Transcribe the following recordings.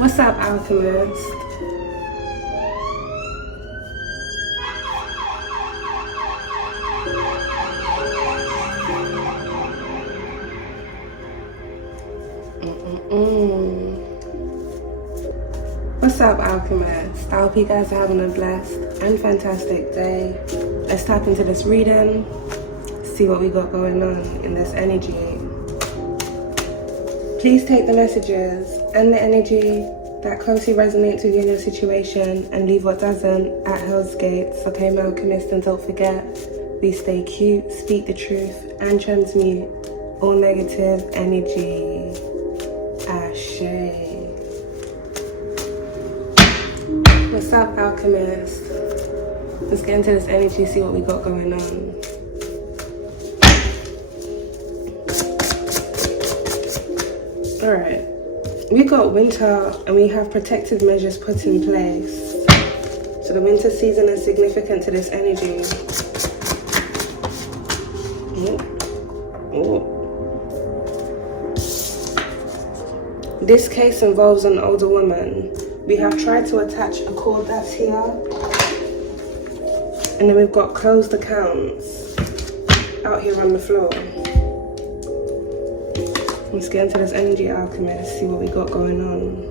What's up, Alchemist? What's up, Alchemist? I hope you guys are having a blessed and fantastic day. Let's tap into this reading, see what we got going on in this energy. Please take the messages and the energy that closely resonates with you in your situation and leave what doesn't at Hell's Gates. Okay, my Alchemist, and don't forget, we stay cute, speak the truth, and transmute all negative energy. Ashe. What's up, Alchemist? Let's get into this energy, see what we got going on. Alright, we got winter and we have protective measures put in place. So the winter season is significant to this energy. This case involves an older woman. We have tried to attach a cord that's here. And then we've got closed accounts out here on the floor. Let's get into this energy, Alchemist, see what we got going on.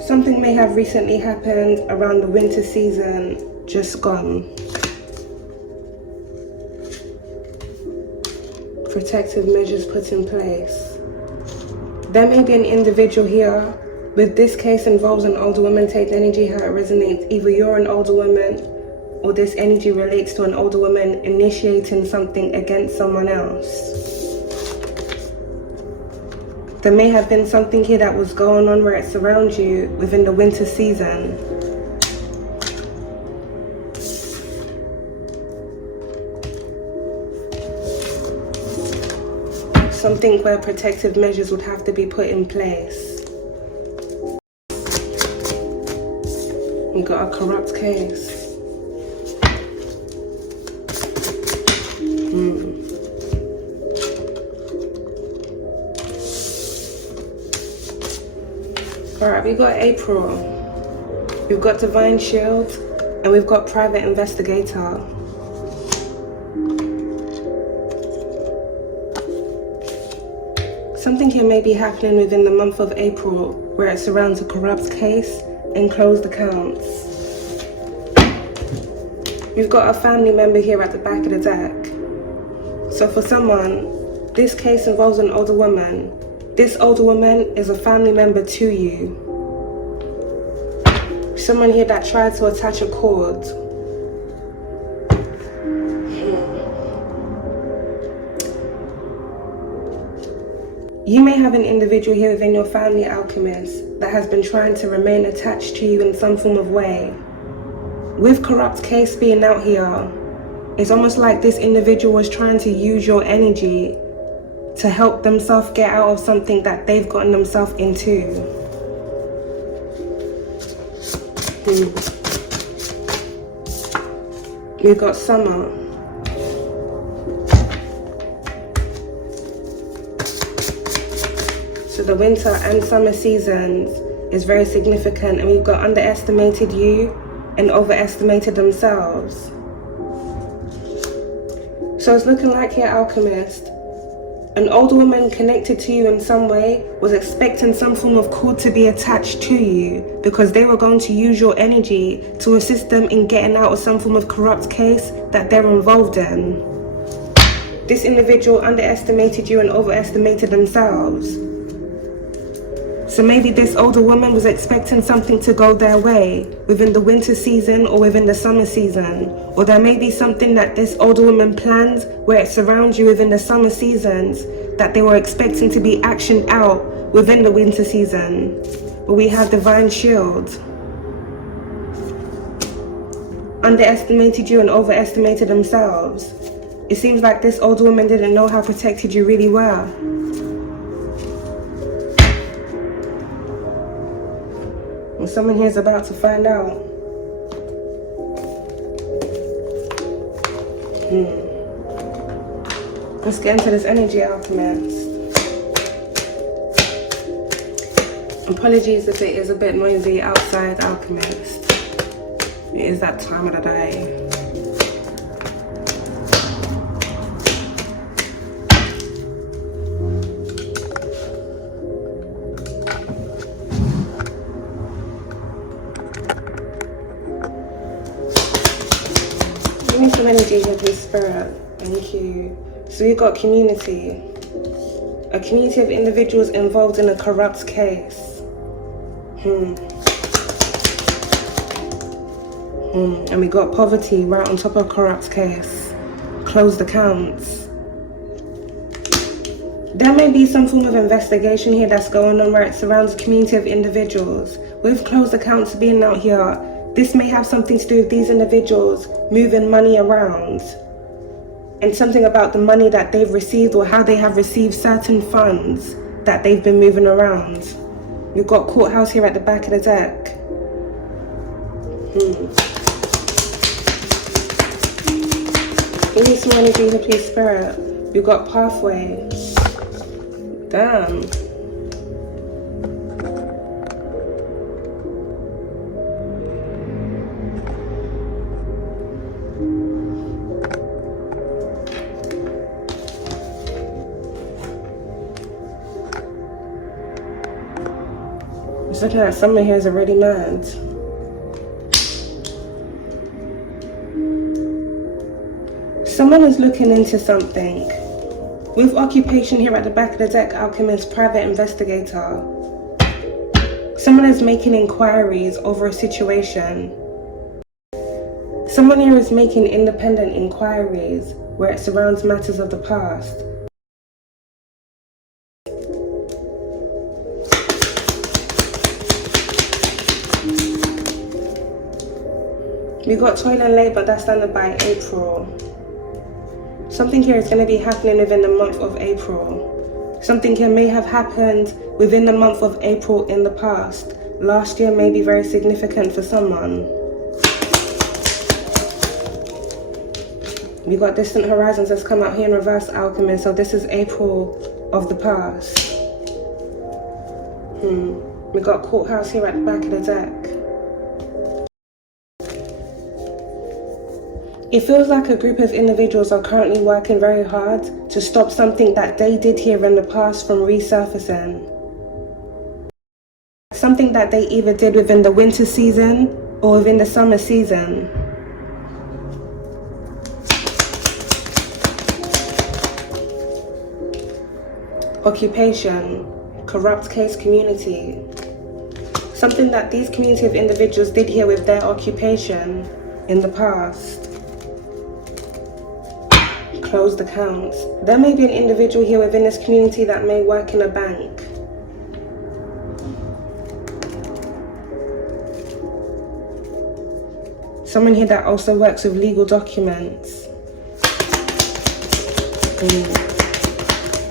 Something may have recently happened around the winter season, just gone. Protective measures put in place. There may be an individual here. With this case involves an older woman. Take the energy how it resonates. Either you're an older woman or this energy relates to an older woman initiating something against someone else. There may have been something here that was going on where it surrounds you within the winter season. Something where protective measures would have to be put in place. We got a corrupt case. Alright, we got April. We've got Divine Shield, and we've got Private Investigator. Something here may be happening within the month of April where it surrounds a corrupt case and closed accounts. We've got a family member here at the back of the deck. So for someone, this case involves an older woman. This older woman is a family member to you. Someone here that tried to attach a cord. You may have an individual here within your family, Alchemist, that has been trying to remain attached to you in some form of way. With corrupt case being out here, it's almost like this individual was trying to use your energy to help themselves get out of something that they've gotten themselves into. We've got Summer. So the winter and summer seasons is very significant, and we've got underestimated you and overestimated themselves. So it's looking like here, Alchemist, an older woman connected to you in some way was expecting some form of cord to be attached to you because they were going to use your energy to assist them in getting out of some form of corrupt case that they're involved in. This individual underestimated you and overestimated themselves. So maybe this older woman was expecting something to go their way within the winter season or within the summer season. Or there may be something that this older woman plans where it surrounds you within the summer seasons that they were expecting to be actioned out within the winter season. But we have Divine Shield. Underestimated you and overestimated themselves. It seems like this older woman didn't know how protected you really were. And someone here is about to find out. Let's get into this energy, Alchemist. Apologies if it is a bit noisy outside, Alchemist. It is that time of the day. Give me some energy here, please, Spirit. Thank you. So we've got community. A community of individuals involved in a corrupt case. And we got poverty right on top of corrupt case. Closed accounts. There may be some form of investigation here that's going on where it surrounds a community of individuals. With closed accounts being out here, this may have something to do with these individuals moving money around. And something about the money that they've received or how they have received certain funds that they've been moving around. We've got courthouse here at the back of the deck. Give me some energy here, please, Spirit. We've got pathway. Damn. Just looking at someone here is already mad. Someone is looking into something. With occupation here at the back of the deck, Alchemist, private investigator. Someone is making inquiries over a situation. Someone here is making independent inquiries where it surrounds matters of the past. We got toil and labor, that's standard by April. Something here is going to be happening within the month of April. Something here may have happened within the month of April in the past. Last year may be very significant for someone. We got distant horizons that's come out here in reverse, Alchemist. So this is April of the past. We got courthouse here at the back of the deck. It feels like a group of individuals are currently working very hard to stop something that they did here in the past from resurfacing. Something that they either did within the winter season or within the summer season. Occupation, corrupt case community. Something that these community of individuals did here with their occupation in the past. Closed accounts. There may be an individual here within this community that may work in a bank. Someone here that also works with legal documents.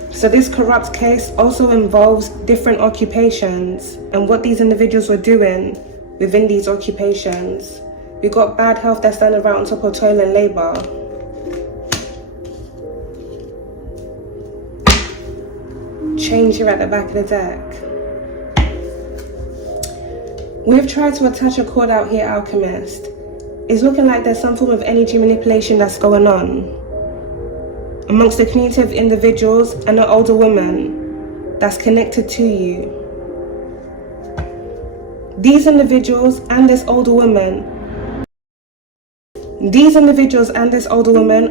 So this corrupt case also involves different occupations and what these individuals were doing within these occupations. We got bad health that's standing right on top of toil and labor. Change here at the back of the deck. We've tried to attach a cord out here, Alchemist. It's looking like there's some form of energy manipulation that's going on amongst the community of individuals and an older woman that's connected to you. These individuals and this older woman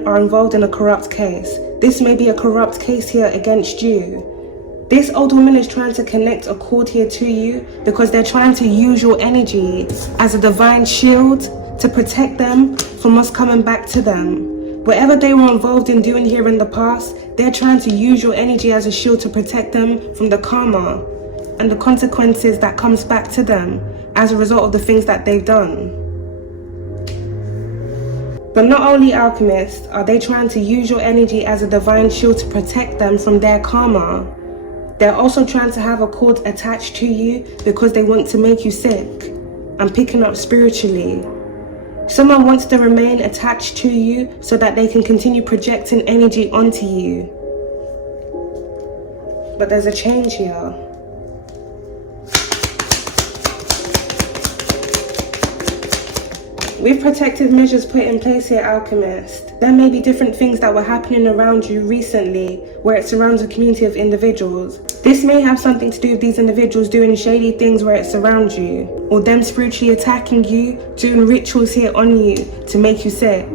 are involved in a corrupt case. This may be a corrupt case here against you. This old woman is trying to connect a cord here to you because they're trying to use your energy as a divine shield to protect them from us coming back to them. Whatever they were involved in doing here in the past, they're trying to use your energy as a shield to protect them from the karma and the consequences that comes back to them as a result of the things that they've done. But not only, Alchemist, are they trying to use your energy as a divine shield to protect them from their karma. They're also trying to have a cord attached to you because they want to make you sick and picking up spiritually. Someone wants to remain attached to you so that they can continue projecting energy onto you. But there's a change here. With protective measures put in place here, Alchemist, there may be different things that were happening around you recently where it surrounds a community of individuals. This may have something to do with these individuals doing shady things where it surrounds you, or them spiritually attacking you, doing rituals here on you to make you sick.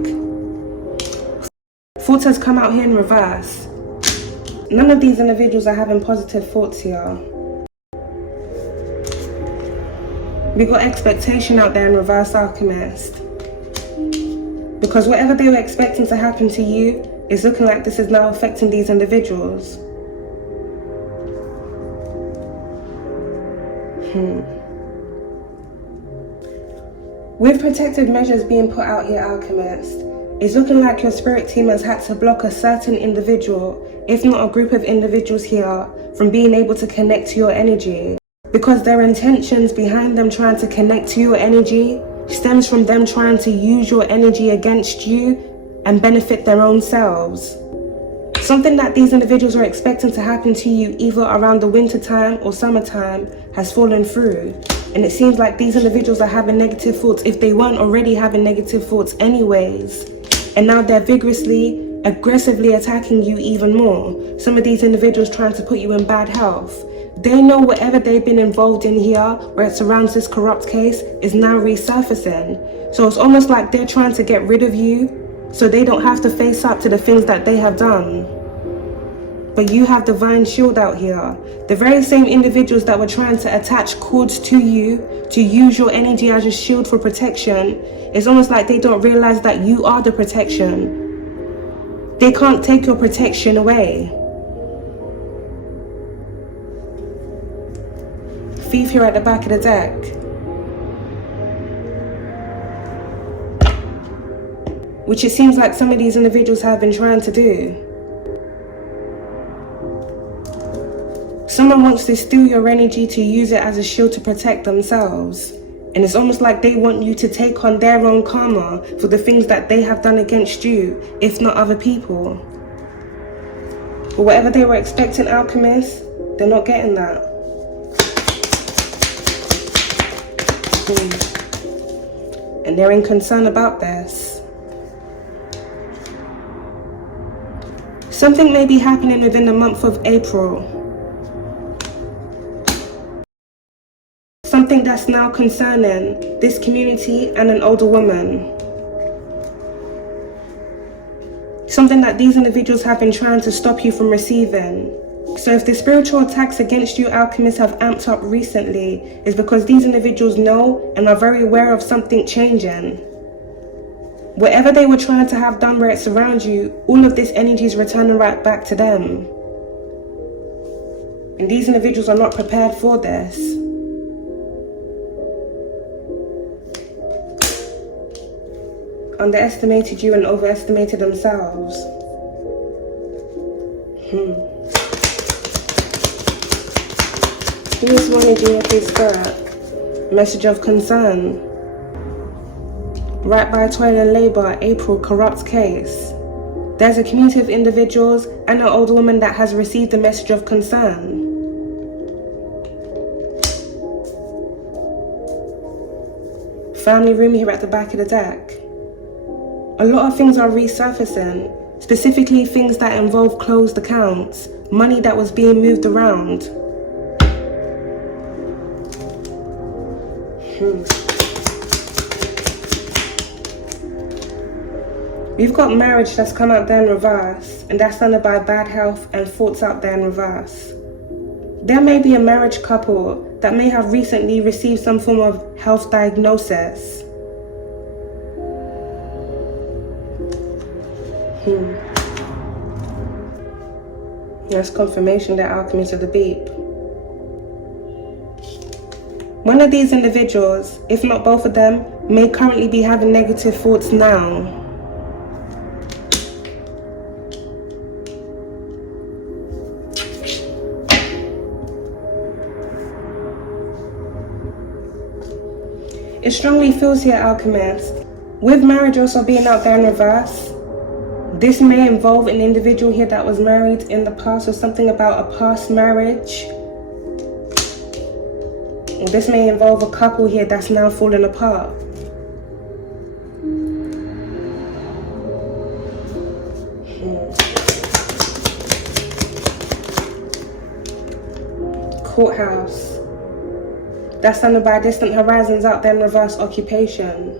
Thoughts has come out here in reverse. None of these individuals are having positive thoughts here. We got expectation out there in reverse, Alchemist. Because whatever they were expecting to happen to you is looking like this is now affecting these individuals. With protective measures being put out here, Alchemist, it's looking like your spirit team has had to block a certain individual, if not a group of individuals here, from being able to connect to your energy. Because their intentions behind them trying to connect to your energy stems from them trying to use your energy against you and benefit their own selves. Something that these individuals are expecting to happen to you either around the winter time or summertime has fallen through. And it seems like these individuals are having negative thoughts if they weren't already having negative thoughts anyways. And now they're vigorously, aggressively attacking you even more. Some of these individuals trying to put you in bad health. They know whatever they've been involved in here, where it surrounds this corrupt case, is now resurfacing. So it's almost like they're trying to get rid of you so they don't have to face up to the things that they have done. But you have divine shield out here. The very same individuals that were trying to attach cords to you, to use your energy as a shield for protection, it's almost like they don't realize that you are the protection. They can't take your protection away. Thief here at the back of the deck. Which it seems like some of these individuals have been trying to do. Someone wants to steal your energy to use it as a shield to protect themselves. And it's almost like they want you to take on their own karma for the things that they have done against you, if not other people. But whatever they were expecting, Alchemist, they're not getting that. And they're in concern about this. Something may be happening within the month of April. Something that's now concerning this community and an older woman. Something that these individuals have been trying to stop you from receiving. So if the spiritual attacks against you, Alchemists, have amped up recently, it's because these individuals know and are very aware of something changing. Whatever they were trying to have done where it surrounds you, all of this energy is returning right back to them. And these individuals are not prepared for this. Underestimated you and overestimated themselves. Who is one of you of his spirit? Message of concern. Right by toil and labor, April, corrupt case. There's a community of individuals and an older woman that has received a message of concern. Family room here at the back of the deck. A lot of things are resurfacing, specifically things that involve closed accounts, money that was being moved around. We've got marriage that's come out there in reverse, and that's done by bad health and thoughts out there in reverse. There may be a marriage couple that may have recently received some form of health diagnosis. That's confirmation that Alchemist of the Beep. One of these individuals, if not both of them, may currently be having negative thoughts now. It strongly feels here, Alchemist, With marriage also being out there in reverse, this may involve an individual here that was married in the past, or something about a past marriage. Or this may involve a couple here that's now fallen apart. Courthouse. That's under by distant horizons out there in reverse occupation.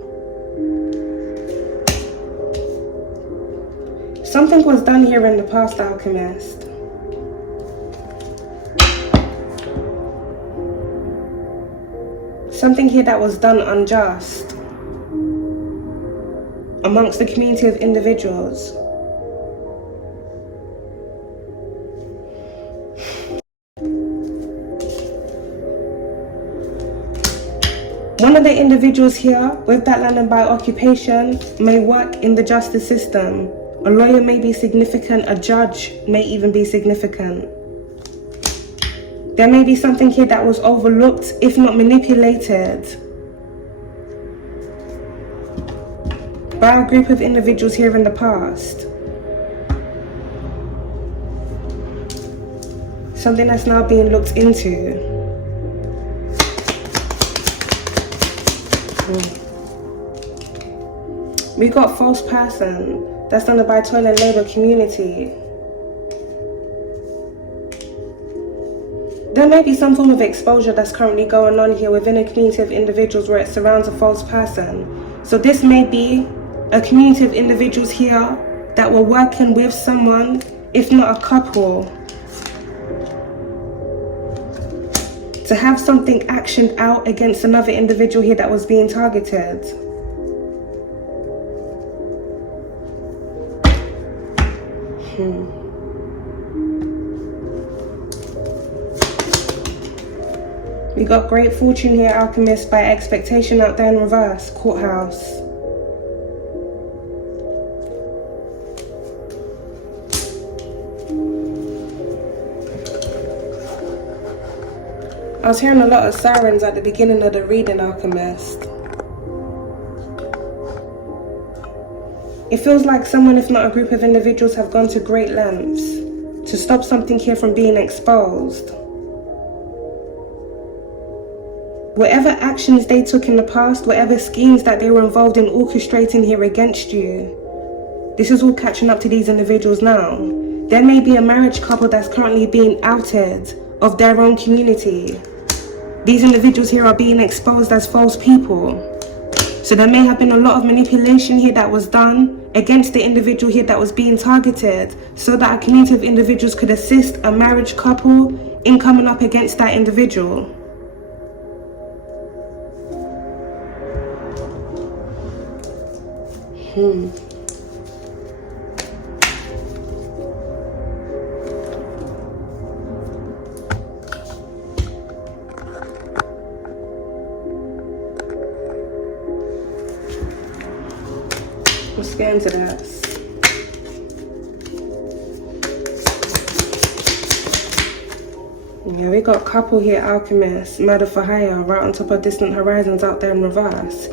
Something was done here in the past, Alchemist. Something here that was done unjust amongst the community of individuals. One of the individuals here with that land and by occupation may work in the justice system. A lawyer may be significant, a judge may even be significant. There may be something here that was overlooked, if not manipulated, by a group of individuals here in the past. Something that's now being looked into. We got false person. That's under by toilet labor community. There may be some form of exposure that's currently going on here within a community of individuals where it surrounds a false person. So this may be a community of individuals here that were working with someone, if not a couple, to have something actioned out against another individual here that was being targeted. We got great fortune here, Alchemist, by expectation out there in reverse, courthouse. I was hearing a lot of sirens at the beginning of the reading, Alchemist. It feels like someone, if not a group of individuals, have gone to great lengths to stop something here from being exposed. Whatever actions they took in the past, whatever schemes that they were involved in orchestrating here against you, this is all catching up to these individuals now. There may be a marriage couple that's currently being outed of their own community. These individuals here are being exposed as false people. So there may have been a lot of manipulation here that was done against the individual here that was being targeted, so that a community of individuals could assist a marriage couple in coming up against that individual. Let's get into this. Yeah, we got a couple here, Alchemist, murder for hire, right on top of distant horizons out there in reverse.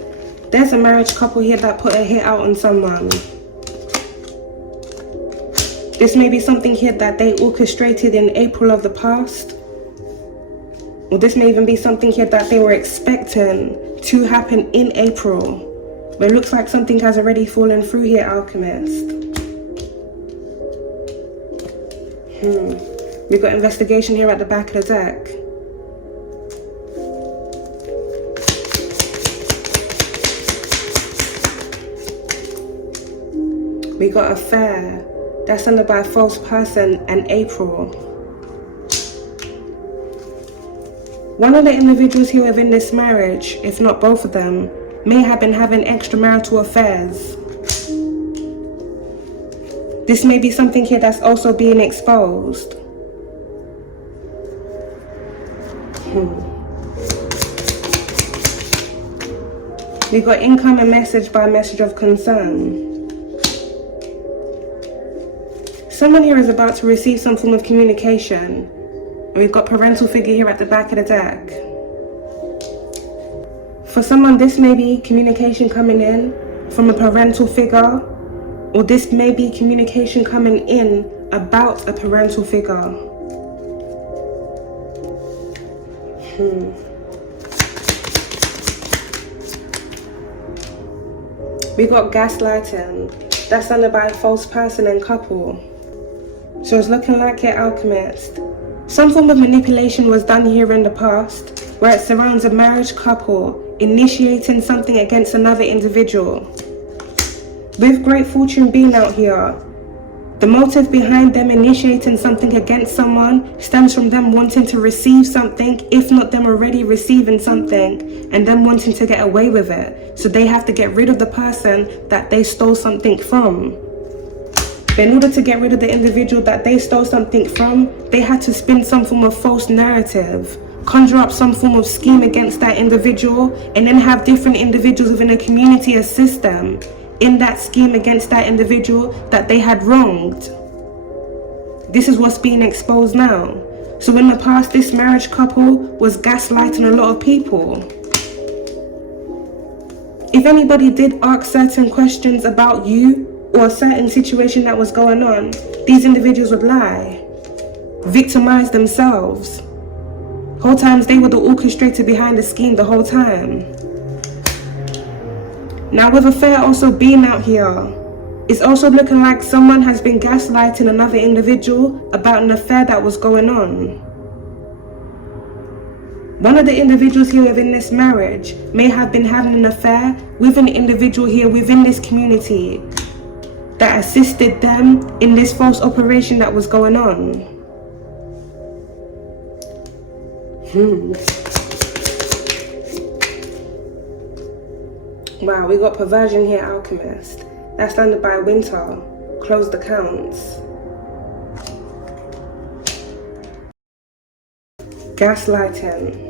There's a marriage couple here that put a hit out on someone. This may be something here that they orchestrated in April of the past. Or this may even be something here that they were expecting to happen in April. But it looks like something has already fallen through here, Alchemist. We've got investigation here at the back of the deck. We got affair. That's under by false person and April. One of the individuals here within this marriage, if not both of them, may have been having extramarital affairs. This may be something here that's also being exposed. We got incoming message by message of concern. Someone here is about to receive some form of communication. And we've got parental figure here at the back of the deck. For someone, this may be communication coming in from a parental figure, or this may be communication coming in about a parental figure. We got gaslighting. That's under by a false person and couple. So it's looking like your alchemist. Some form of manipulation was done here in the past, where it surrounds a marriage couple initiating something against another individual. With great fortune being out here, the motive behind them initiating something against someone stems from them wanting to receive something, if not them already receiving something, and them wanting to get away with it. So they have to get rid of the person that they stole something from. But in order to get rid of the individual that they stole something from, they had to spin some form of false narrative, conjure up some form of scheme against that individual, and then have different individuals within a community assist them in that scheme against that individual that they had wronged. This is what's being exposed now. So in the past, this marriage couple was gaslighting a lot of people. If anybody did ask certain questions about you or a certain situation that was going on, these individuals would lie, victimize themselves. Whole times they were the orchestrator behind the scheme the whole time. Now with affair also being out here, it's also looking like someone has been gaslighting another individual about an affair that was going on. One of the individuals here within this marriage may have been having an affair with an individual here within this community that assisted them in this false operation that was going on. Wow, we got perversion here, alchemist. That's landed by winter. Closed accounts. Gaslighting.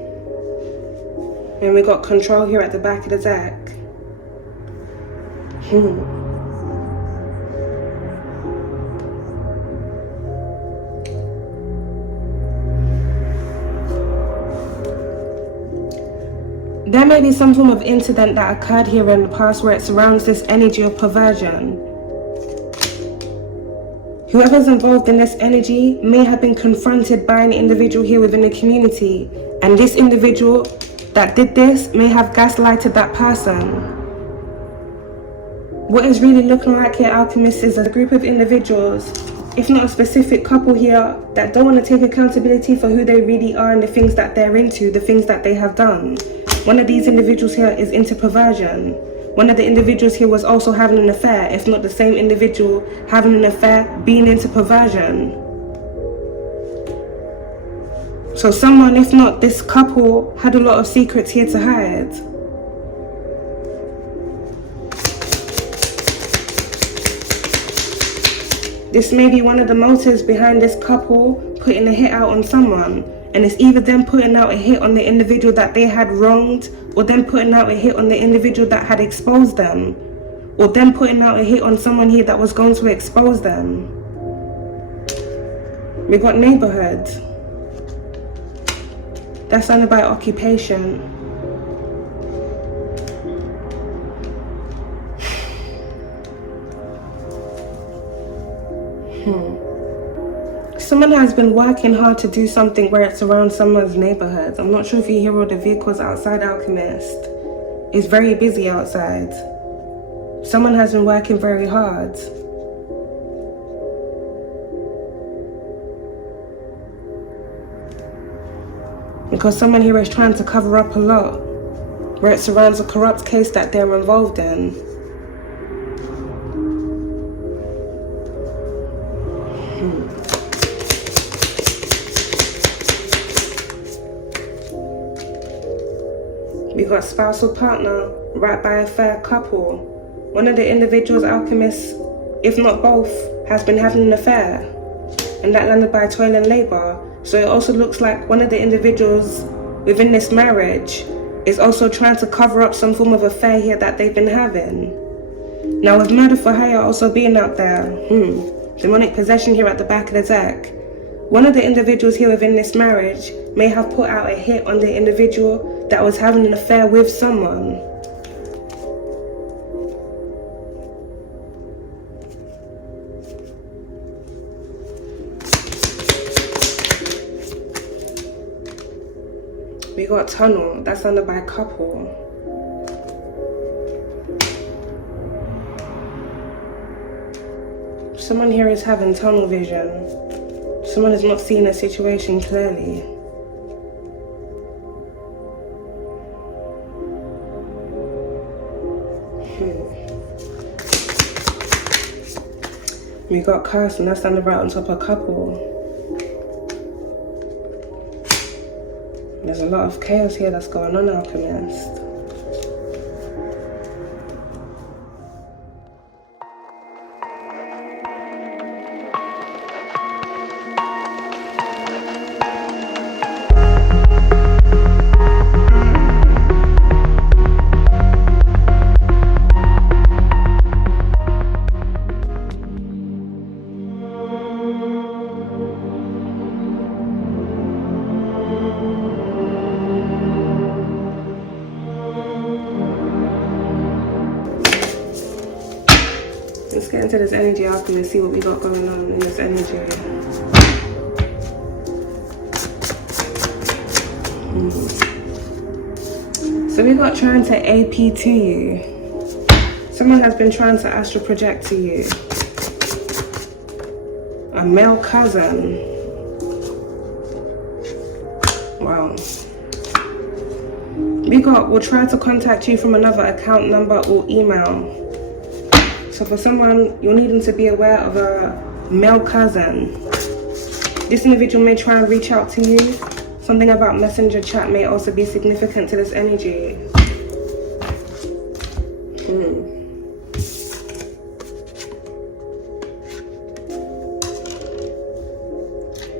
And we got control here at the back of the deck. There may be some form of incident that occurred here in the past where it surrounds this energy of perversion. Whoever's involved in this energy may have been confronted by an individual here within the community, and this individual that did this may have gaslighted that person. What is really looking like here, alchemist, is a group of individuals, if not a specific couple here, that don't want to take accountability for who they really are and the things that they're into, the things that they have done. One of these individuals here is into perversion. One of the individuals here was also having an affair, if not the same individual having an affair, being into perversion. So someone, if not this couple, had a lot of secrets here to hide. This may be one of the motives behind this couple putting a hit out on someone. And it's either them putting out a hit on the individual that they had wronged, or them putting out a hit on the individual that had exposed them, or them putting out a hit on someone here that was going to expose them. We got neighborhood. That's under by occupation. Someone has been working hard to do something where it's around someone's neighborhood. I'm not sure if you hear all the vehicles outside, alchemist. It's very busy outside. Someone has been working very hard. Because someone here is trying to cover up a lot, where it surrounds a corrupt case that they're involved in. We got spousal partner, right by a fair couple. One of the individuals, alchemists, if not both, has been having an affair. And that landed by toil and labor. So it also looks like one of the individuals within this marriage is also trying to cover up some form of affair here that they've been having. Now with murder for hire also being out there, demonic possession here at the back of the deck. One of the individuals here within this marriage may have put out a hit on the individual that was having an affair with someone. We got tunnel, that's under by couple. Someone here is having tunnel vision. Someone is not seeing a situation clearly. We got curse, and that's under right on top of couple. There's a lot of chaos here that's going on, Alchemist. Let's get into this energy after and see what we got going on in this energy. So we got trying to AP to you. Someone has been trying to astral project to you. A male cousin. Wow. We got will try to contact you from another account number or email. So for someone, you're needing to be aware of a male cousin. This individual may try and reach out to you. Something about messenger chat may also be significant to this energy.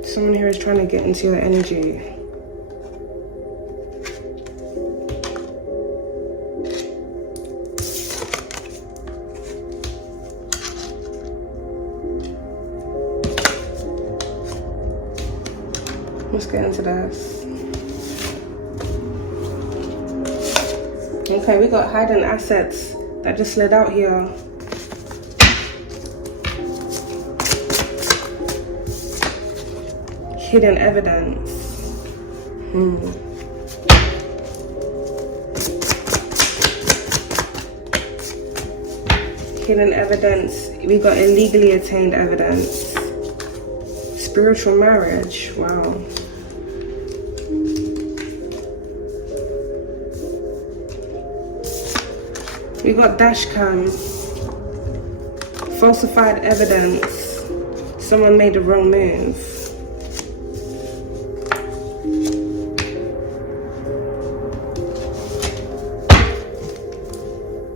Someone here is trying to get into your energy. Let's get into this. Okay, we got hidden assets that just slid out here. Hidden evidence. Hidden evidence. We got illegally attained evidence. Spiritual marriage. Wow. We got dashcam, falsified evidence, someone made the wrong move.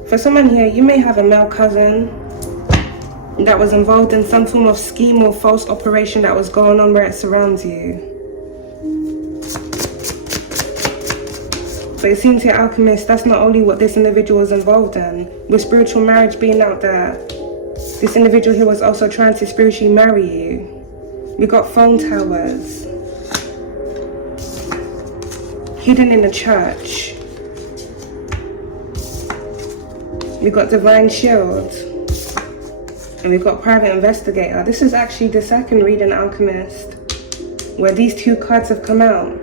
For someone here, you may have a male cousin that was involved in some form of scheme or false operation that was going on where it surrounds you. But it seems here, Alchemist, that's not only what this individual was involved in. With spiritual marriage being out there, this individual here was also trying to spiritually marry you. We got phone towers. Hidden in the church. We got divine shield. And we got private investigator. This is actually the second reading, Alchemist, where these two cards have come out.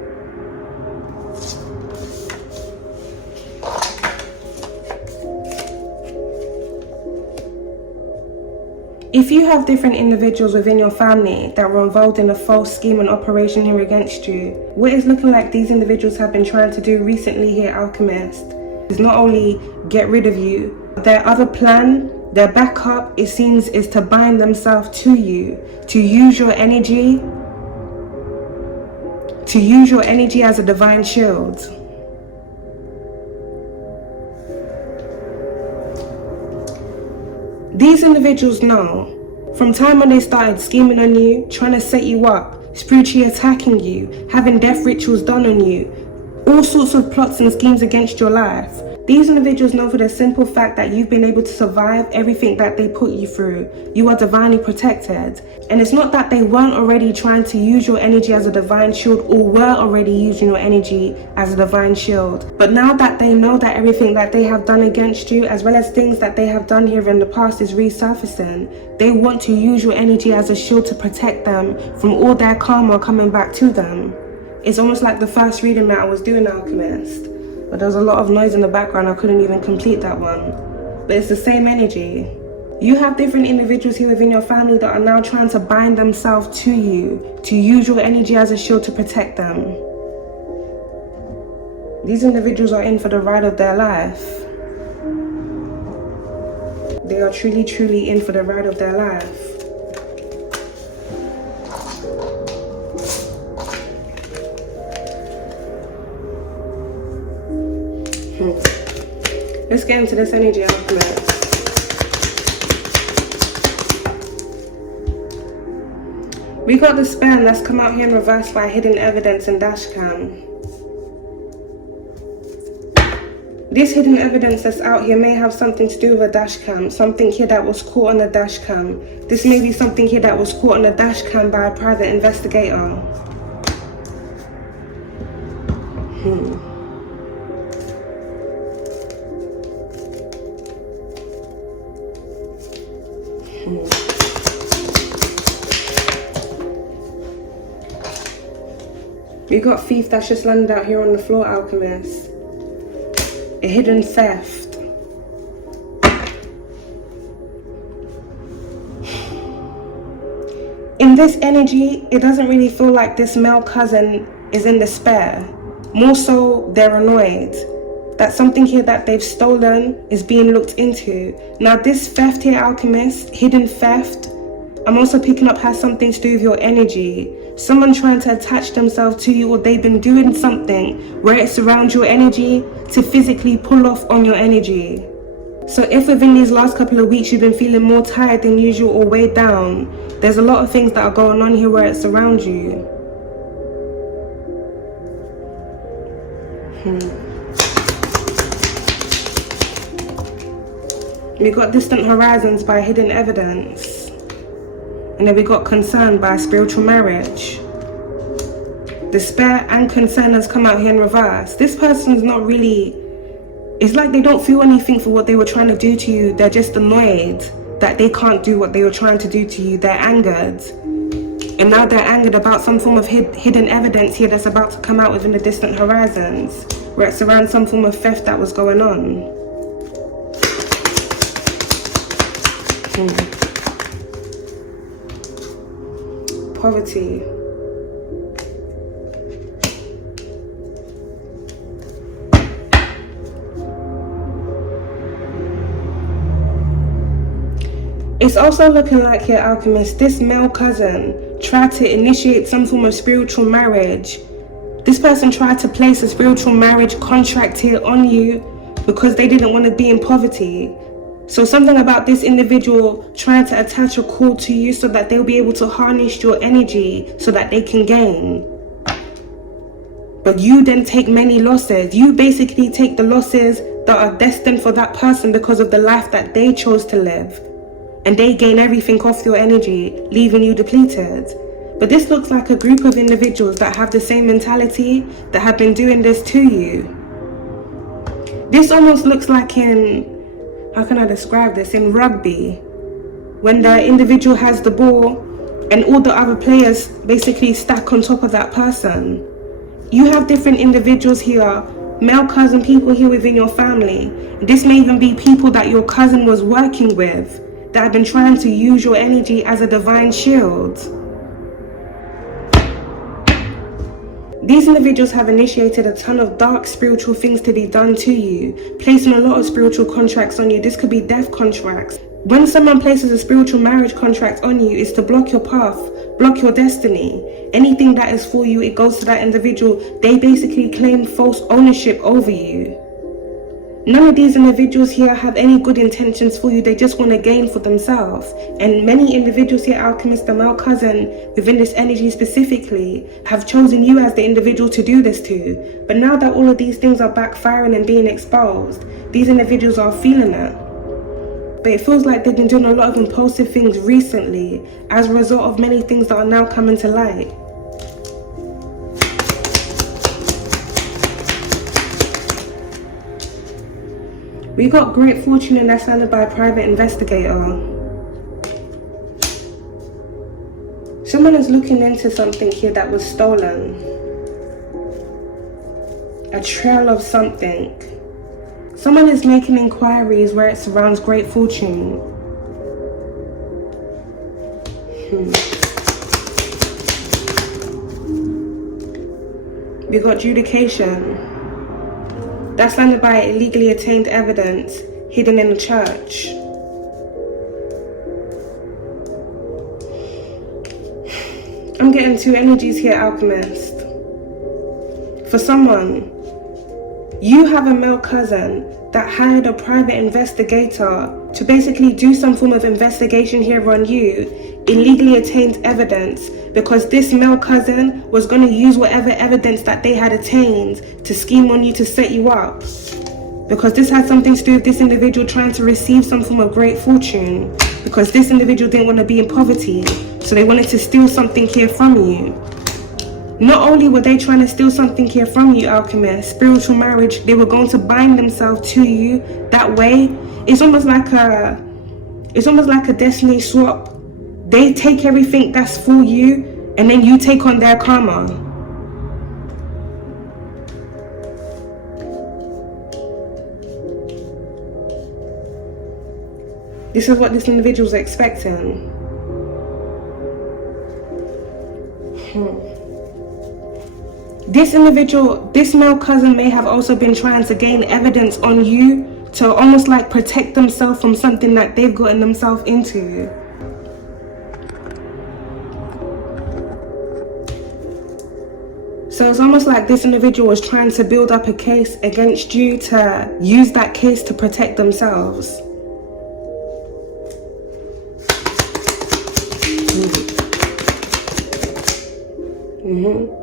If you have different individuals within your family that were involved in a false scheme and operation here against you, what is looking like these individuals have been trying to do recently here, Alchemist, is not only get rid of you, their other plan, their backup, it seems, is to bind themselves to you, to use your energy as a divine shield. These individuals know from time when they started scheming on you, trying to set you up, spiritually attacking you, having death rituals done on you, all sorts of plots and schemes against your life. These individuals know for the simple fact that you've been able to survive everything that they put you through. You are divinely protected. And it's not that they weren't already trying to use your energy as a divine shield or were already using your energy as a divine shield. But now that they know that everything that they have done against you, as well as things that they have done here in the past, is resurfacing, they want to use your energy as a shield to protect them from all their karma coming back to them. It's almost like the first reading that I was doing, Alchemist. But there was a lot of noise in the background, I couldn't even complete that one. But it's the same energy. You have different individuals here within your family that are now trying to bind themselves to you, to use your energy as a shield to protect them. These individuals are in for the ride of their life. They are truly, truly in for the ride of their life. Let's get into this energy, Alchemist. We got the span that's come out here in reverse by hidden evidence and dashcam. This hidden evidence that's out here may have something to do with a dashcam, something here that was caught on a dashcam. This may be something here that was caught on a dashcam by a private investigator. We got thief that's just landed out here on the floor, Alchemist. A hidden theft. In this energy, it doesn't really feel like this male cousin is in despair. More so, they're annoyed that something here that they've stolen is being looked into. Now this theft here, Alchemist, hidden theft, I'm also picking up has something to do with your energy. Someone trying to attach themselves to you, or they've been doing something where it surrounds your energy to physically pull off on your energy. So if within these last couple of weeks you've been feeling more tired than usual or weighed down, there's a lot of things that are going on here where it surrounds you. We got distant horizons by hidden evidence. And then we got concern by spiritual marriage. Despair and concern has come out here in reverse. This person's not really, it's like they don't feel anything for what they were trying to do to you. They're just annoyed that they can't do what they were trying to do to you. They're angered. And now they're angered about some form of hidden evidence here that's about to come out within the distant horizons, where it surrounds some form of theft that was going on. Poverty. It's also looking like here, Alchemist, this male cousin tried to initiate some form of spiritual marriage. This person tried to place a spiritual marriage contract here on you because they didn't want to be in poverty. So something about this individual trying to attach a cord to you so that they'll be able to harness your energy so that they can gain. But you then take many losses. You basically take the losses that are destined for that person because of the life that they chose to live. And they gain everything off your energy, leaving you depleted. But this looks like a group of individuals that have the same mentality, that have been doing this to you. This almost looks like in, how can I describe this? In rugby, when the individual has the ball and all the other players basically stack on top of that person. You have different individuals here, male cousin people here within your family. This may even be people that your cousin was working with that have been trying to use your energy as a divine shield. These individuals have initiated a ton of dark spiritual things to be done to you, placing a lot of spiritual contracts on you. This could be death contracts. When someone places a spiritual marriage contract on you, it's to block your path, block your destiny. Anything that is for you, it goes to that individual. They basically claim false ownership over you. None of these individuals here have any good intentions for you. They just want to gain for themselves. And many individuals here, Alchemist, the male cousin, within this energy specifically, have chosen you as the individual to do this to. But now that all of these things are backfiring and being exposed, these individuals are feeling it. But it feels like they've been doing a lot of impulsive things recently as a result of many things that are now coming to light. We got great fortune and that's landed by a private investigator. Someone is looking into something here that was stolen. A trail of something. Someone is making inquiries where it surrounds great fortune. We got adjudication. That's landed by illegally attained evidence hidden in the church. I'm getting two energies here, Alchemist. For someone, you have a male cousin that hired a private investigator to basically do some form of investigation here on you, illegally attained evidence, because this male cousin was going to use whatever evidence that they had attained to scheme on you to set you up. Because this had something to do with this individual trying to receive some form of great fortune, because this individual didn't want to be in poverty, so they wanted to steal something here from you. Not only were they trying to steal something here from you, Alchemist, spiritual marriage, they were going to bind themselves to you that way. It's almost like a destiny swap. They take everything that's for you, and then you take on their karma. This is what this individual's expecting. This individual, this male cousin may have also been trying to gain evidence on you to almost like protect themselves from something that they've gotten themselves into. So it's almost like this individual was trying to build up a case against you to use that case to protect themselves.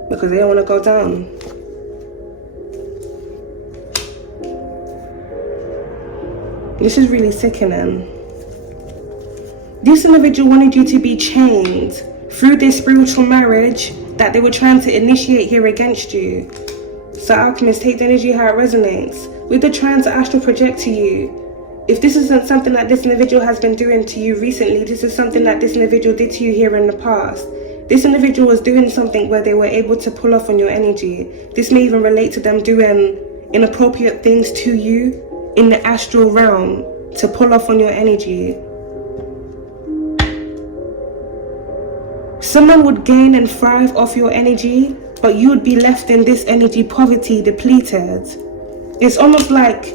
Because they don't want to go down. This is really sickening. This individual wanted you to be chained through this spiritual marriage that they were trying to initiate here against you. So Alchemist, take the energy how it resonates. With the trying to astral project to you, if this isn't something that this individual has been doing to you recently, this is something that this individual did to you here in the past. This individual was doing something where they were able to pull off on your energy. This may even relate to them doing inappropriate things to you in the astral realm to pull off on your energy. Someone would gain and thrive off your energy, but you would be left in this energy poverty, depleted. It's almost like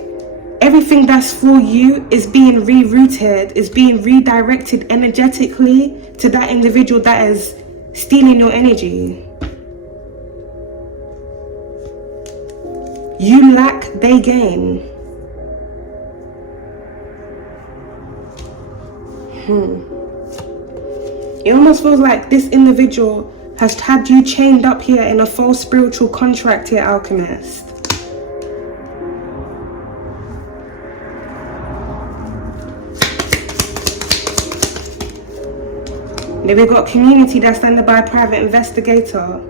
everything that's for you is being rerouted, is being redirected energetically to that individual that is stealing your energy. You lack, they gain. It almost feels like this individual has had you chained up here in a false spiritual contract here, Alchemist. Then we've got community that's standing by a private investigator.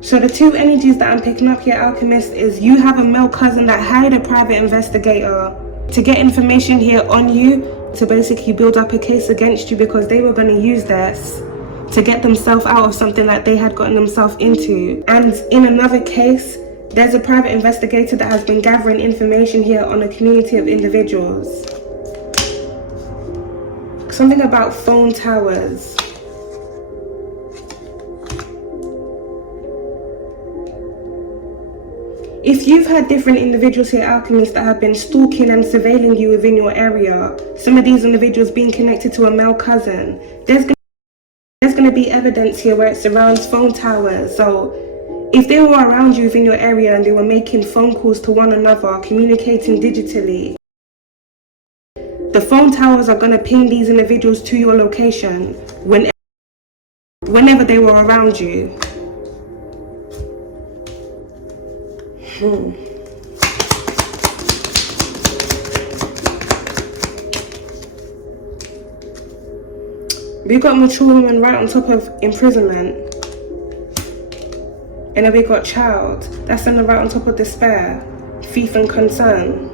So the two energies that I'm picking up here, Alchemist, is you have a male cousin that hired a private investigator to get information here on you to basically build up a case against you, because they were going to use this to get themselves out of something that they had gotten themselves into. And in another case, there's a private investigator that has been gathering information here on a community of individuals. Something about phone towers. If you've had different individuals here, Alchemists, that have been stalking and surveilling you within your area, some of these individuals being connected to a male cousin, there's going to be evidence here where it surrounds phone towers. So if they were around you within your area and they were making phone calls to one another, communicating digitally, the phone towers are going to ping these individuals to your location whenever they were around you. We got mature woman right on top of imprisonment. And then we got child. That's on the right on top of despair, thief and concern.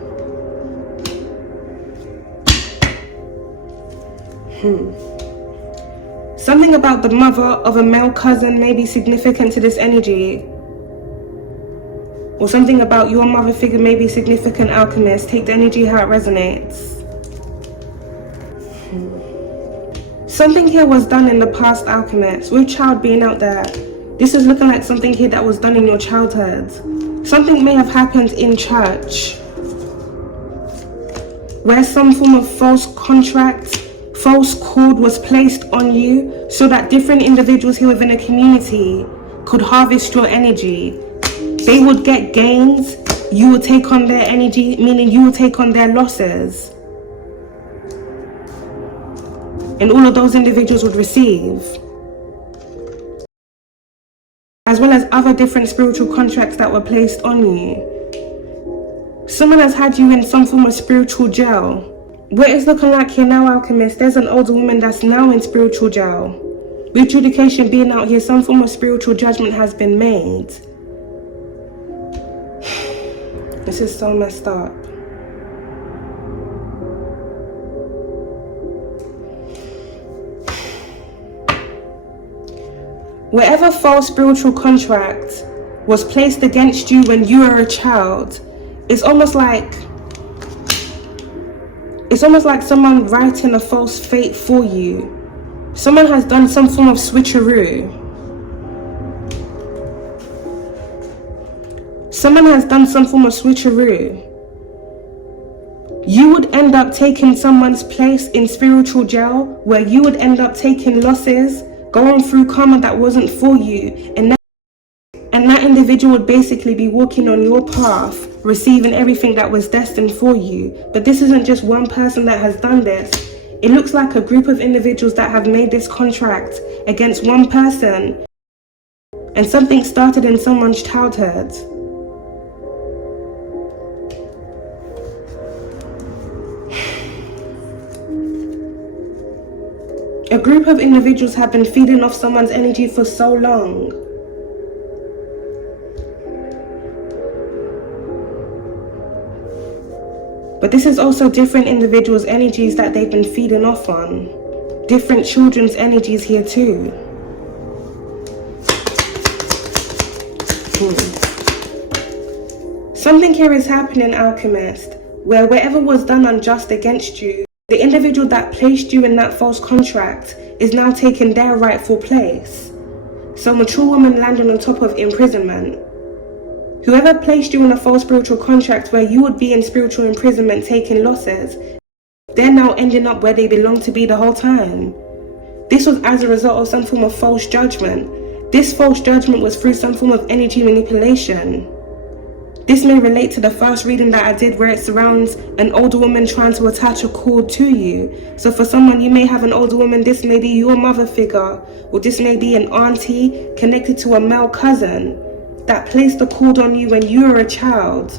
Something about the mother of a male cousin may be significant to this energy. Or something about your mother figure may be significant, alchemist. Take the energy how it resonates. Something here was done in the past, alchemist. With child being out there, this is looking like something here that was done in your childhood. Something may have happened in church, where some form of false contract, false cord was placed on you so that different individuals here within a community could harvest your energy. They would get gains, you would take on their energy, meaning you would take on their losses. And all of those individuals would receive. As well as other different spiritual contracts that were placed on you. Someone has had you in some form of spiritual jail. What it's looking like here now, alchemist, there's an older woman that's now in spiritual jail. With adjudication being out here, some form of spiritual judgment has been made. This is so messed up. Whatever false spiritual contract was placed against you when you were a child, it's almost like someone writing a false fate for you. Someone has done some form of switcheroo. Someone has done some form of switcheroo. You would end up taking someone's place in spiritual jail, where you would end up taking losses, going through karma that wasn't for you, and that individual would basically be walking on your path, receiving everything that was destined for you. But this isn't just one person that has done this. It looks like a group of individuals that have made this contract against one person, and something started in someone's childhood. A group of individuals have been feeding off someone's energy for so long. But this is also different individuals' energies that they've been feeding off on. Different children's energies here too. Something here is happening, alchemist, where whatever was done unjust against you, the individual that placed you in that false contract is now taking their rightful place. So mature woman landing on top of imprisonment. Whoever placed you in a false spiritual contract where you would be in spiritual imprisonment taking losses, they're now ending up where they belong to be the whole time. This was as a result of some form of false judgment. This false judgment was through some form of energy manipulation. This may relate to the first reading that I did, where it surrounds an older woman trying to attach a cord to you. So for someone, you may have an older woman, this may be your mother figure, or this may be an auntie connected to a male cousin that placed the cord on you when you were a child,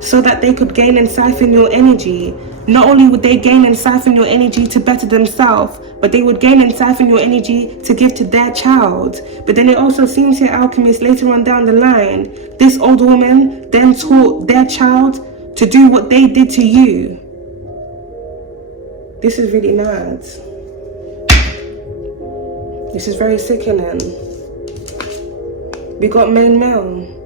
so that they could gain and siphon your energy. Not only would they gain and siphon your energy to better themselves, but they would gain and siphon your energy to give to their child. But then it also seems here, alchemists, later on down the line, this older woman then taught their child to do what they did to you. This is really mad. This is very sickening. We got main male.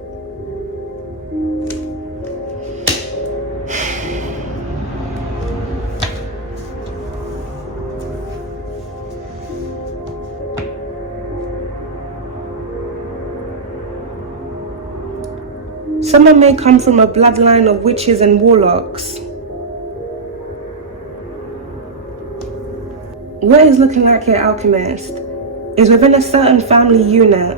Someone may come from a bloodline of witches and warlocks. What is looking like here, alchemist, is within a certain family unit,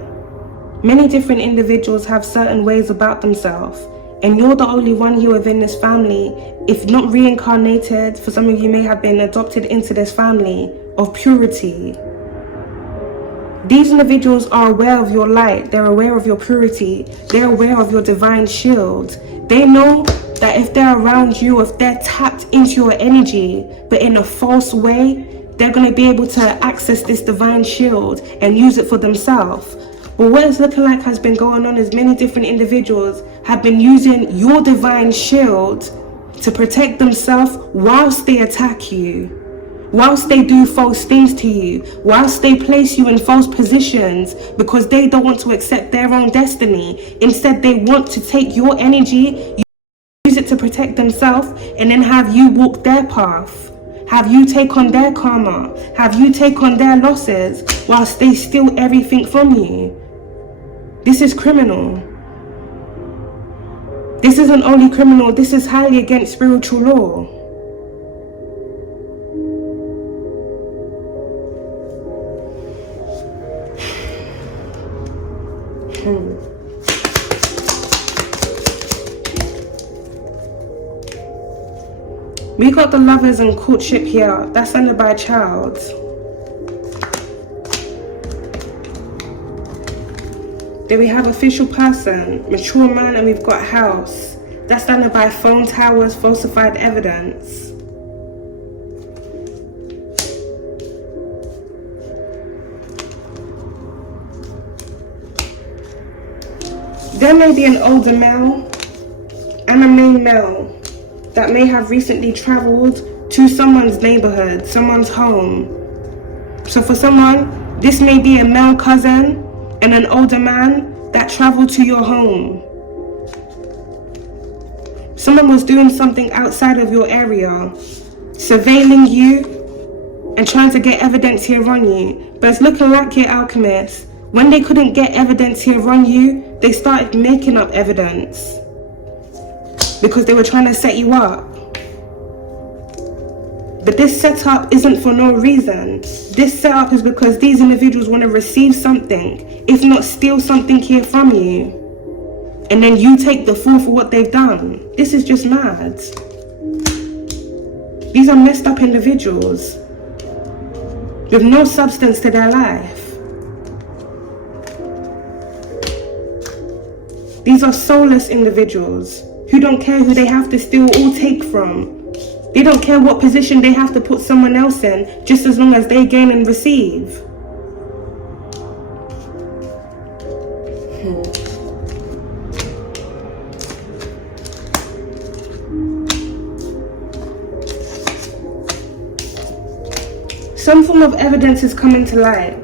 many different individuals have certain ways about themselves, and you're the only one here within this family, if not reincarnated, for some of you may have been adopted into this family, of purity. These individuals are aware of your light, they're aware of your purity, they're aware of your divine shield. They know that if they're around you, if they're tapped into your energy, but in a false way, they're going to be able to access this divine shield and use it for themselves. But what it's looking like has been going on is many different individuals have been using your divine shield to protect themselves whilst they attack you. whilst they do false things to you, whilst they place you in false positions because they don't want to accept their own destiny. Instead, they want to take your energy, use it to protect themselves, and then have you walk their path. Have you take on their karma. Have you take on their losses whilst they steal everything from you. This is criminal. This isn't only criminal, this is highly against spiritual law. We got the lovers and courtship here. That's under by a child. Then we have official person, mature man, and we've got house. That's under by phone towers, falsified evidence. There may be an older male and a main male that may have recently traveled to someone's neighborhood, someone's home. So for someone, this may be a male cousin and an older man that traveled to your home. Someone was doing something outside of your area, surveilling you and trying to get evidence here on you. But it's looking like here, Alchemist, when they couldn't get evidence here on you, they started making up evidence because they were trying to set you up. But this setup isn't for no reason. This setup is because these individuals want to receive something, if not steal something here from you. And then you take the fall for what they've done. This is just mad. These are messed up individuals with no substance to their life. These are soulless individuals who don't care who they have to steal or take from. They don't care what position they have to put someone else in, just as long as they gain and receive. Some form of evidence is coming to light,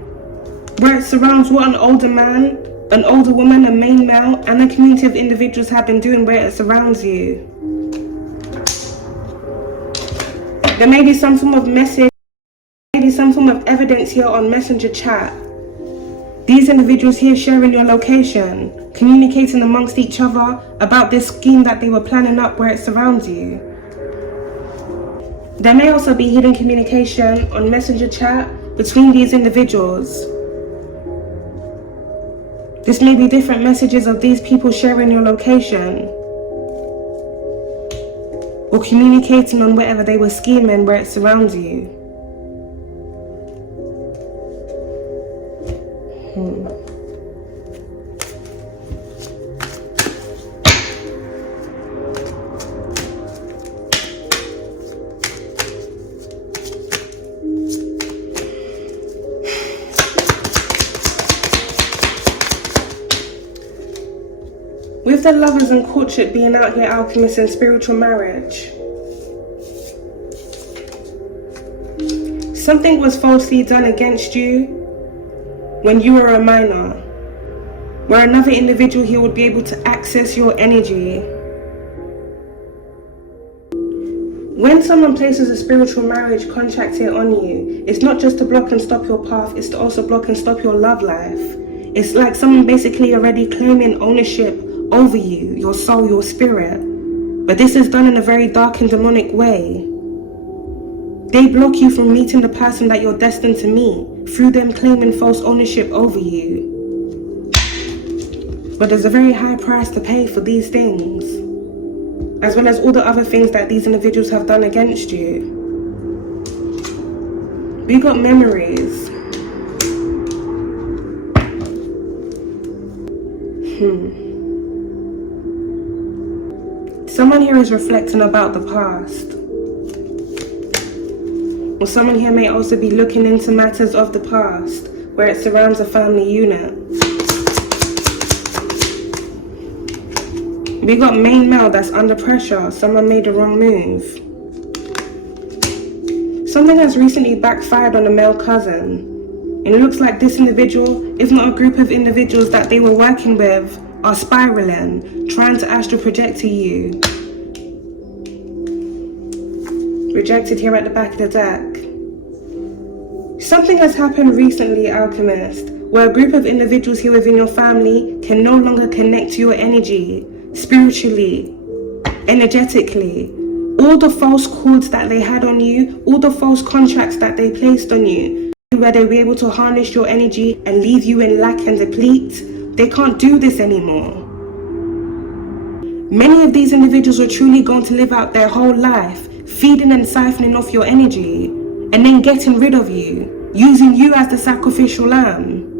where it surrounds what an older man, an older woman, a main male, and a community of individuals have been doing where it surrounds you. There may be some form of message, maybe some form of evidence here on Messenger chat. These individuals here sharing your location, communicating amongst each other about this scheme that they were planning up where it surrounds you. There may also be hidden communication on Messenger chat between these individuals. This may be different messages of these people sharing your location or communicating on whatever they were scheming where it surrounds you. With the lovers and courtship being out here, Alchemist, and spiritual marriage, something was falsely done against you when you were a minor, where another individual here would be able to access your energy. When someone places a spiritual marriage contract here on you, it's not just to block and stop your path, it's to also block and stop your love life. It's like someone basically already claiming ownership over you, your soul, your spirit. But this is done in a very dark and demonic way. They block you from meeting the person that you're destined to meet through them claiming false ownership over you. But there's a very high price to pay for these things, as well as all the other things that these individuals have done against you. We got memories. Someone here is reflecting about the past. Or someone here may also be looking into matters of the past, where it surrounds a family unit. We got main male that's under pressure. Someone made a wrong move. Something has recently backfired on a male cousin. And it looks like this individual, if not a group of individuals that they were working with, are spiraling, trying to astral project to you. Rejected here at the back of the deck. Something has happened recently, Alchemist, where a group of individuals here within your family can no longer connect to your energy, spiritually, energetically. All the false cords that they had on you, all the false contracts that they placed on you, where they were able to harness your energy and leave you in lack and deplete, they can't do this anymore. Many of these individuals are truly going to live out their whole life feeding and siphoning off your energy and then getting rid of you, using you as the sacrificial lamb.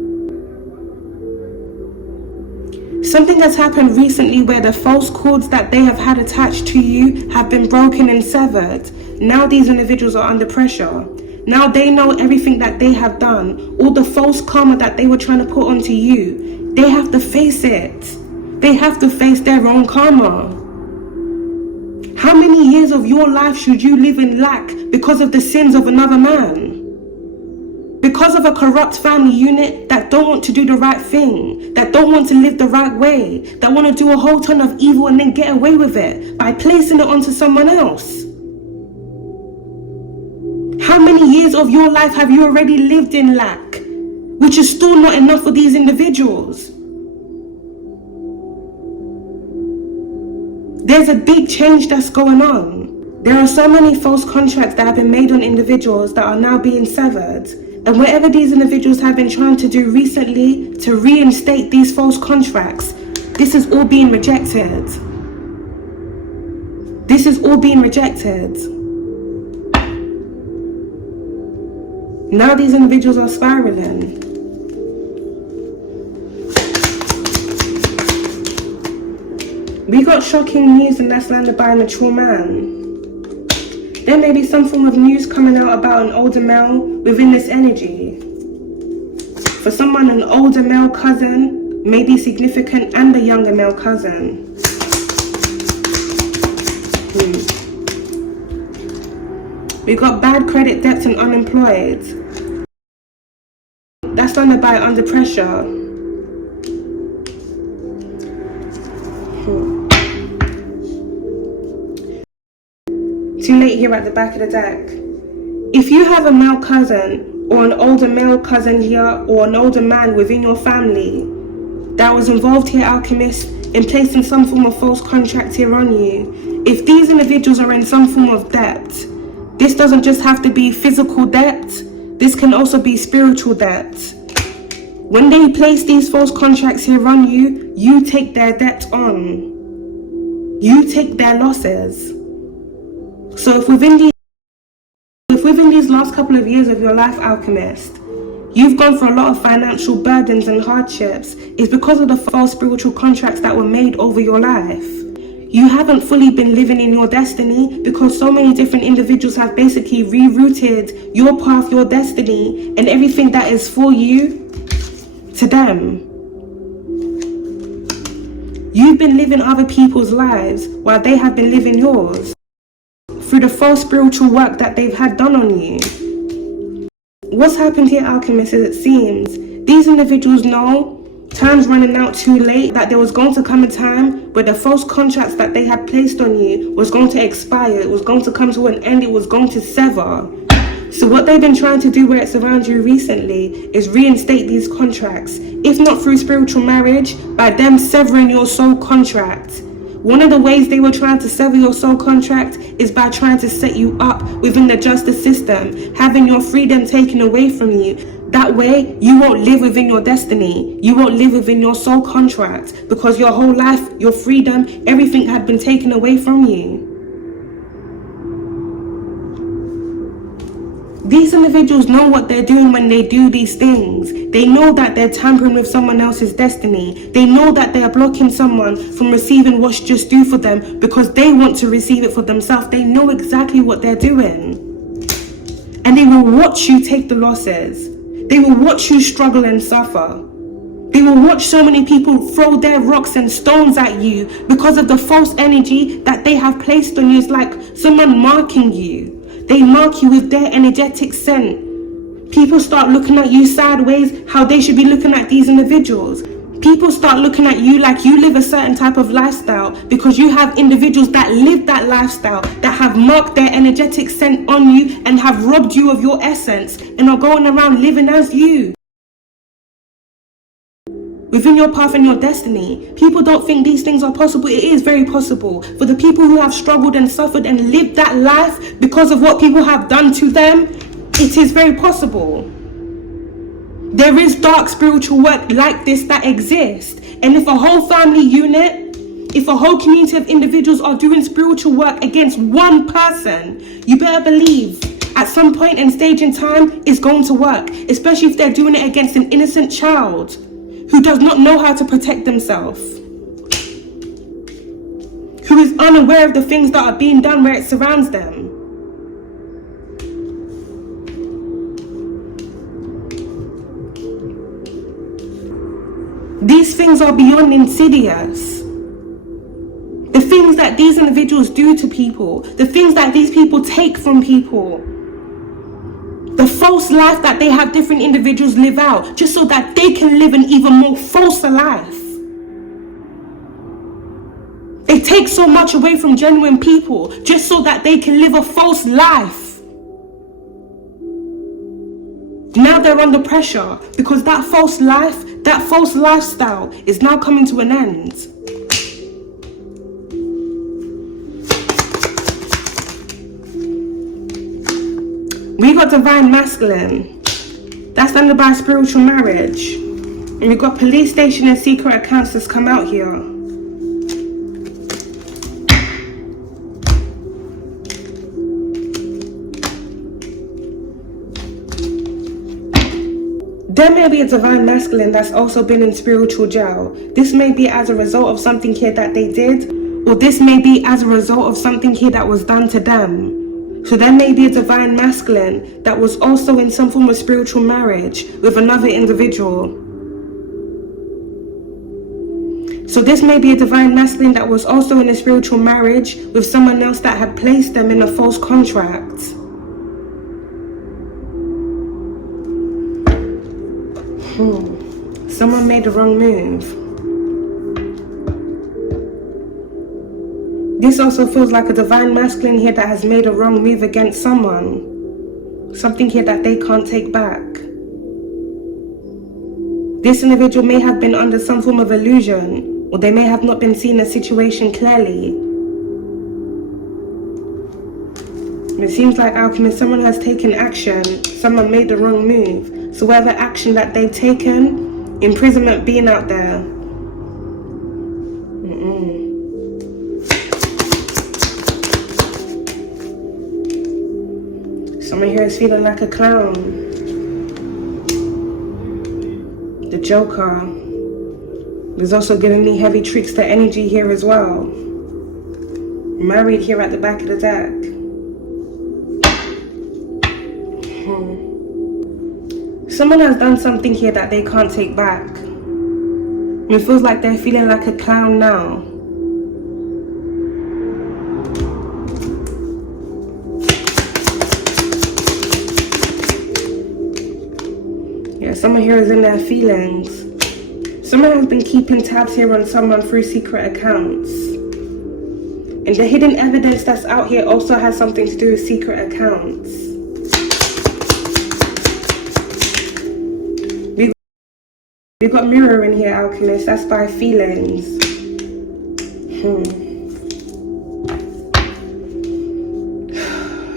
Something has happened recently where the false cords that they have had attached to you have been broken and severed. Now these individuals are under pressure. Now they know everything that they have done, all the false karma that they were trying to put onto you. They have to face it. They have to face their own karma. How many years of your life should you live in lack because of the sins of another man? Because of a corrupt family unit that don't want to do the right thing, that don't want to live the right way, that want to do a whole ton of evil and then get away with it by placing it onto someone else. How many years of your life have you already lived in lack, which is still not enough for these individuals? There's a big change that's going on. There are so many false contracts that have been made on individuals that are now being severed. And whatever these individuals have been trying to do recently to reinstate these false contracts, this is all being rejected. This is all being rejected. Now these individuals are spiraling. We got shocking news, and that's landed by a mature man. There may be some form of news coming out about an older male within this energy. For someone, an older male cousin may be significant and a younger male cousin. We got bad credit, debts and unemployed. That's landed by under pressure. Too late here at the back of the deck. If you have a male cousin or an older male cousin here or an older man within your family that was involved here, Alchemist, in placing some form of false contract here on you, if these individuals are in some form of debt, this doesn't just have to be physical debt, this can also be spiritual debt. When they place these false contracts here on you, you take their debt on. You take their losses. So if within these last couple of years of your life, Alchemist, you've gone through a lot of financial burdens and hardships, it's because of the false spiritual contracts that were made over your life. You haven't fully been living in your destiny because so many different individuals have basically rerouted your path, your destiny, and everything that is for you to them. You've been living other people's lives while they have been living yours through the false spiritual work that they've had done on you. What's happened here, Alchemist, is it seems these individuals know time's running out too late, that there was going to come a time where the false contracts that they had placed on you was going to expire, it was going to come to an end, it was going to sever. So what they've been trying to do where it's around you recently is reinstate these contracts, if not through spiritual marriage, by them severing your soul contract. One of the ways they were trying to sever your soul contract is by trying to set you up within the justice system, having your freedom taken away from you. That way, you won't live within your destiny. You won't live within your soul contract because your whole life, your freedom, everything had been taken away from you. These individuals know what they're doing when they do these things. They know that they're tampering with someone else's destiny. They know that they are blocking someone from receiving what's just due for them because they want to receive it for themselves. They know exactly what they're doing. And they will watch you take the losses. They will watch you struggle and suffer. They will watch so many people throw their rocks and stones at you because of the false energy that they have placed on you. It's like someone marking you. They mark you with their energetic scent. People start looking at you sideways, how they should be looking at these individuals. People start looking at you like you live a certain type of lifestyle because you have individuals that live that lifestyle, that have marked their energetic scent on you and have robbed you of your essence and are going around living as you. Within your path and your destiny, people don't think these things are possible. It is very possible. For the people who have struggled and suffered and lived that life because of what people have done to them, it is very possible. There is dark spiritual work like this that exists. And if a whole family unit, if a whole community of individuals are doing spiritual work against one person, you better believe at some point and stage in time it's going to work. Especially if they're doing it against an innocent child who does not know how to protect themselves, who is unaware of the things that are being done where it surrounds them. These things are beyond insidious. The things that these individuals do to people, the things that these people take from people, the false life that they have different individuals live out, just so that they can live an even more falser life. They take so much away from genuine people, just so that they can live a false life. Now they're under pressure because that false life, that false lifestyle is now coming to an end. We got divine masculine. That's under by spiritual marriage. And we got police station and secret accounts that's come out here. There may be a divine masculine that's also been in spiritual jail. This may be as a result of something here that they did, or this may be as a result of something here that was done to them. So there may be a divine masculine that was also in some form of spiritual marriage with another individual. So this may be a divine masculine that was also in a spiritual marriage with someone else that had placed them in a false contract. Someone made the wrong move. This also feels like a divine masculine here that has made a wrong move against someone. Something here that they can't take back. This individual may have been under some form of illusion, or they may have not been seeing the situation clearly. It seems like, Alchemist, someone has taken action. Someone made the wrong move. So whatever action that they've taken, imprisonment being out there. Someone here is feeling like a clown. The Joker. There's also giving me heavy trickster energy here as well. Married here at the back of the deck. Someone has done something here that they can't take back. It feels like they're feeling like a clown now. Yeah, someone here is in their feelings. Someone has been keeping tabs here on someone through secret accounts. And the hidden evidence that's out here also has something to do with secret accounts. We've got mirror in here, Alchemist. That's by feelings.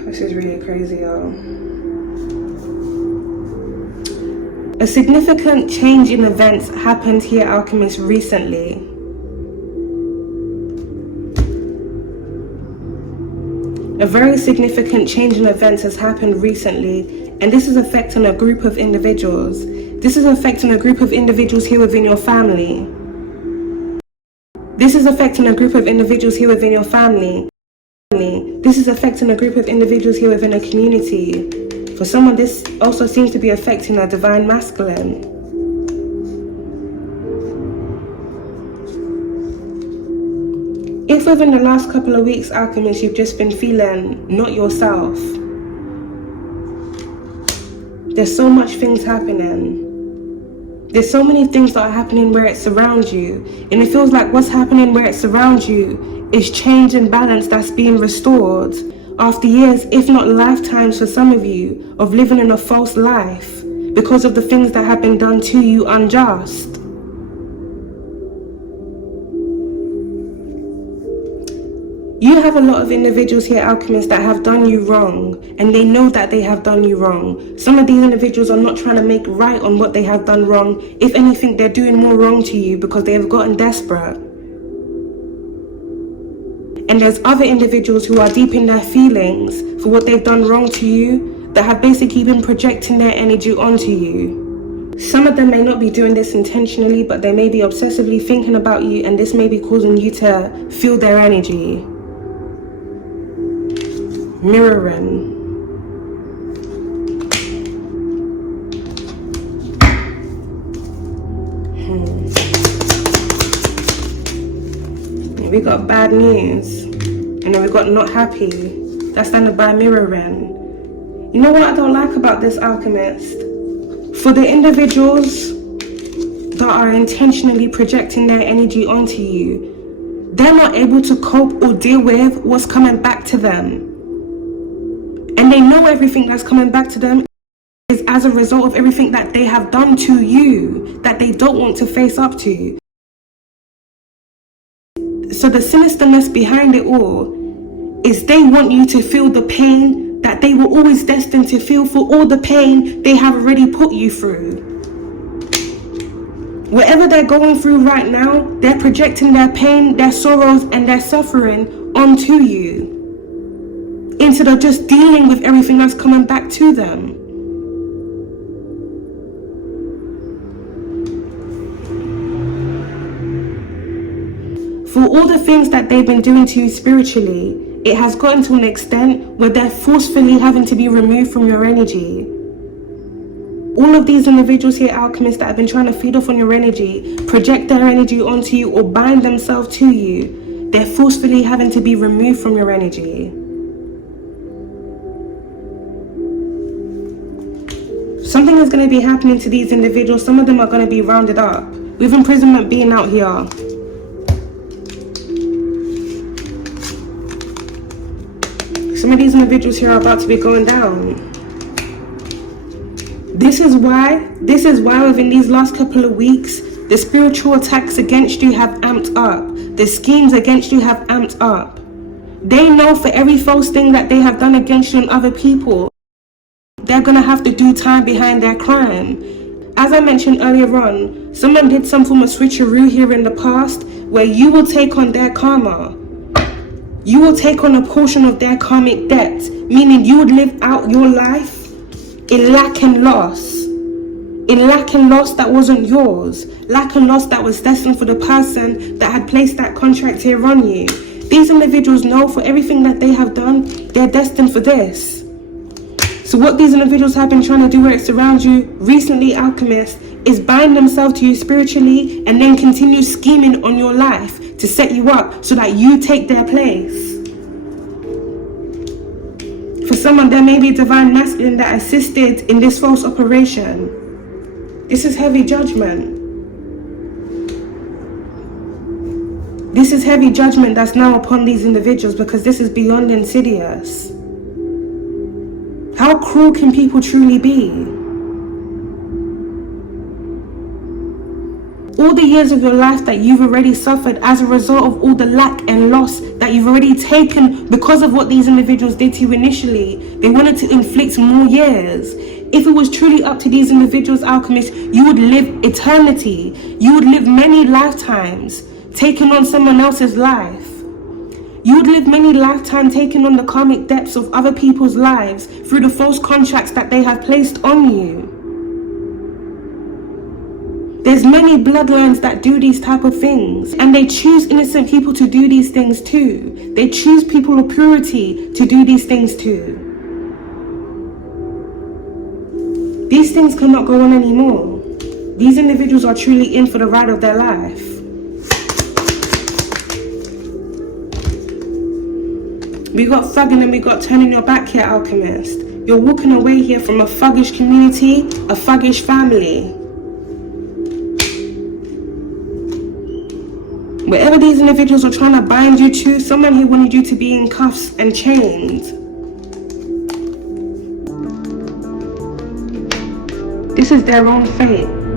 This is really crazy, y'all. A significant change in events happened here, Alchemist, recently. A very significant change in events has happened recently, and this is affecting a group of individuals. This is affecting a group of individuals here within your family. This is affecting a group of individuals here within your family. This is affecting a group of individuals here within a community. For someone, this also seems to be affecting a divine masculine. If within the last couple of weeks, Alchemist, you've just been feeling not yourself, There's so much things happening. There's so many things that are happening where it surrounds you. And it feels like what's happening where it surrounds you is change and balance that's being restored after years, if not lifetimes for some of you, of living in a false life because of the things that have been done to you unjust. You have a lot of individuals here, alchemists, that have done you wrong, and they know that they have done you wrong. Some of these individuals are not trying to make right on what they have done wrong. If anything, they're doing more wrong to you because they have gotten desperate. And there's other individuals who are deep in their feelings for what they've done wrong to you, that have basically been projecting their energy onto you. Some of them may not be doing this intentionally, but they may be obsessively thinking about you, and this may be causing you to feel their energy. Mirroring. We got bad news, and then we got not happy. That's standard by mirroring. You know what I don't like about this, alchemist? For the individuals that are intentionally projecting their energy onto you, they're not able to cope or deal with what's coming back to them. And they know everything that's coming back to them is as a result of everything that they have done to you, that they don't want to face up to. So the sinisterness behind it all is they want you to feel the pain that they were always destined to feel for all the pain they have already put you through. Whatever they're going through right now, they're projecting their pain, their sorrows, and their suffering onto you, instead of just dealing with everything that's coming back to them. For all the things that they've been doing to you spiritually, it has gotten to an extent where they're forcefully having to be removed from your energy. All of these individuals here, alchemists, that have been trying to feed off on your energy, project their energy onto you, or bind themselves to you, they're forcefully having to be removed from your energy. Something is going to be happening to these individuals. Some of them are going to be rounded up, with imprisonment being out here. Some of these individuals here are about to be going down. This is why within these last couple of weeks, the spiritual attacks against you have amped up. The schemes against you have amped up. They know for every false thing that they have done against you and other people, they're going to have to do time behind their crime. As I mentioned earlier on, someone did some form of switcheroo here in the past where you will take on their karma. You will take on a portion of their karmic debt, meaning you would live out your life in lack and loss. In lack and loss that wasn't yours. Lack and loss that was destined for the person that had placed that contract here on you. These individuals know for everything that they have done, they're destined for this. So what these individuals have been trying to do where it surrounds you recently, alchemists, is bind themselves to you spiritually and then continue scheming on your life to set you up so that you take their place. For someone, there may be a divine masculine that assisted in this false operation. This is heavy judgment. This is heavy judgment that's now upon these individuals because this is beyond insidious. How cruel can people truly be? All the years of your life that you've already suffered as a result of all the lack and loss that you've already taken because of what these individuals did to you initially, they wanted to inflict more years. If it was truly up to these individuals, alchemists, you would live eternity. You would live many lifetimes taking on someone else's life. You would live many lifetimes taking on the karmic depths of other people's lives through the false contracts that they have placed on you. There's many bloodlines that do these type of things, and they choose innocent people to do these things too. They choose people of purity to do these things too. These things cannot go on anymore. These individuals are truly in for the ride of their life. We got thugging and we got turning your back here, alchemist. You're walking away here from a thuggish community, a thuggish family. Wherever these individuals are trying to bind you to, someone who wanted you to be in cuffs and chained. This is their own fate.